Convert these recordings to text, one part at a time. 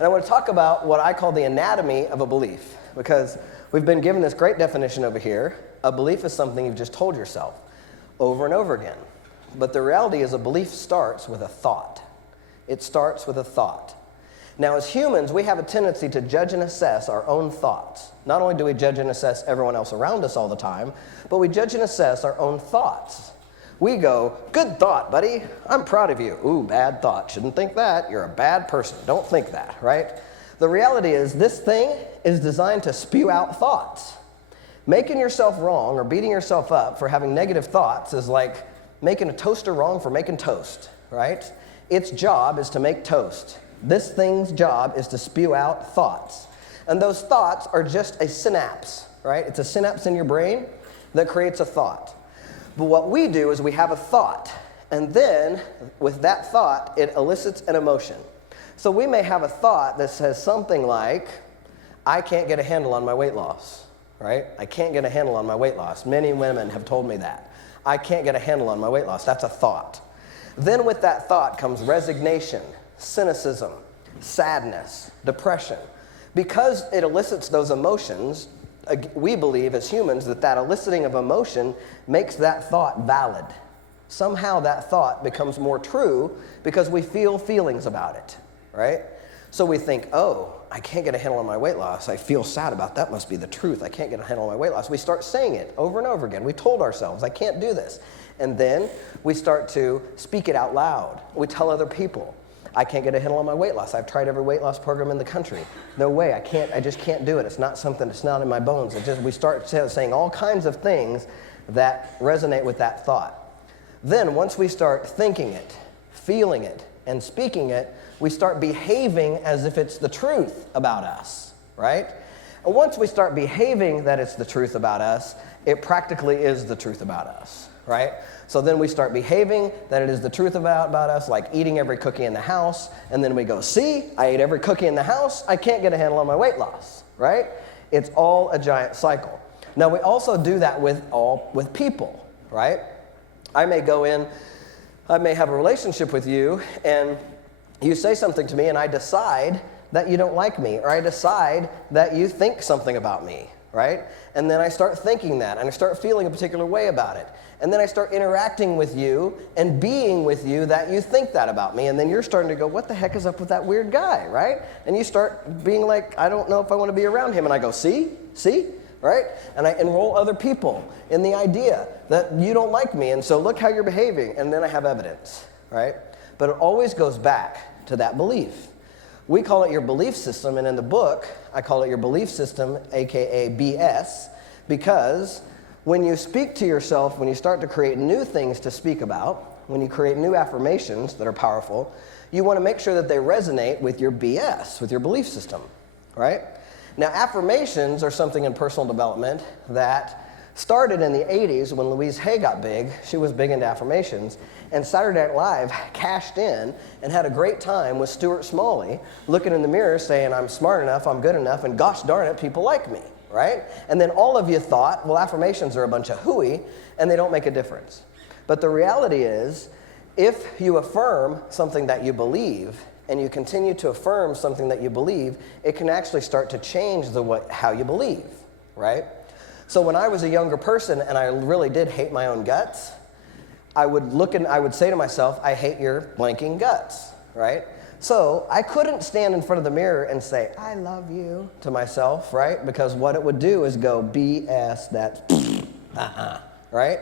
And I want to talk about what I call the anatomy of a belief, because we've been given this great definition over here. A belief is something you've just told yourself over and over again. But the reality is a belief starts with a thought. It starts with a thought. Now, as humans, we have a tendency to judge and assess our own thoughts. Not only do we judge and assess everyone else around us all the time, but we judge and assess our own thoughts. We go, good thought, buddy. I'm proud of you. Ooh, bad thought. Shouldn't think that. You're a bad person. Don't think that, right? The reality is this thing is designed to spew out thoughts. Making yourself wrong or beating yourself up for having negative thoughts is like making a toaster wrong for making toast, right? Its job is to make toast. This thing's job is to spew out thoughts. And those thoughts are just a synapse, right? It's a synapse in your brain that creates a thought. But what we do is we have a thought, and then with that thought, it elicits an emotion. So we may have a thought that says something like, I can't get a handle on my weight loss, right? I can't get a handle on my weight loss. Many women have told me that. I can't get a handle on my weight loss. That's a thought. Then with that thought comes resignation, cynicism, sadness, depression. Because it elicits those emotions, we believe as humans that eliciting of emotion makes that thought valid. Somehow that thought becomes more true because we feel feelings about it, right? So we think, oh, I can't get a handle on my weight loss. I feel sad about that. Must be the truth. I can't get a handle on my weight loss. We start saying it over and over again. We told ourselves, I can't do this. And then we start to speak it out loud. We tell other people, I can't get a handle on my weight loss. I've tried every weight loss program in the country. No way, I just can't do it. It's not something, it's not in my bones. We start saying all kinds of things that resonate with that thought. Then once we start thinking it, feeling it, and speaking it, we start behaving as if it's the truth about us, right? And once we start behaving that it's the truth about us, it practically is the truth about us, right? So then we start behaving that it is the truth about us, like eating every cookie in the house, and then we go, see, I ate every cookie in the house, I can't get a handle on my weight loss, right? It's all a giant cycle. Now we also do that with people, right? I may have a relationship with you, and you say something to me, and I decide that you don't like me, or I decide that you think something about me, right? And then I start thinking that, and I start feeling a particular way about it. And then I start interacting with you and being with you that you think that about me. And then you're starting to go, what the heck is up with that weird guy, right? And you start being like, I don't know if I want to be around him. And I go, see, right? And I enroll other people in the idea that you don't like me. And so look how you're behaving. And then I have evidence, right? But it always goes back to that belief. We call it your belief system. And in the book, I call it your belief system, AKA BS, because when you speak to yourself, when you start to create new things to speak about, when you create new affirmations that are powerful, you want to make sure that they resonate with your BS, with your belief system, right? Now, affirmations are something in personal development that started in the 80s when Louise Hay got big. She was big into affirmations, and Saturday Night Live cashed in and had a great time with Stuart Smalley looking in the mirror saying, I'm smart enough, I'm good enough, and gosh darn it, people like me. Right? And then all of you thought, well, affirmations are a bunch of hooey, and they don't make a difference. But the reality is, if you affirm something that you believe, and you continue to affirm something that you believe, it can actually start to change how you believe, right? So when I was a younger person, and I really did hate my own guts, I would say to myself, I hate your blanking guts, right? So I couldn't stand in front of the mirror and say, I love you to myself, right? Because what it would do is go, BS, that's right?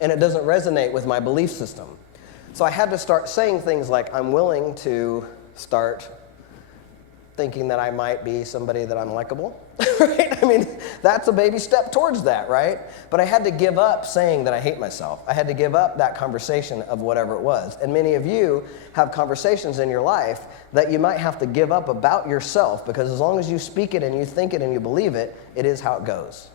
And it doesn't resonate with my belief system. So I had to start saying things like, I'm willing to start thinking that I might be somebody that I'm likable, right? I mean, that's a baby step towards that, right? But I had to give up saying that I hate myself. I had to give up that conversation of whatever it was. And many of you have conversations in your life that you might have to give up about yourself, because as long as you speak it and you think it and you believe it, it is how it goes.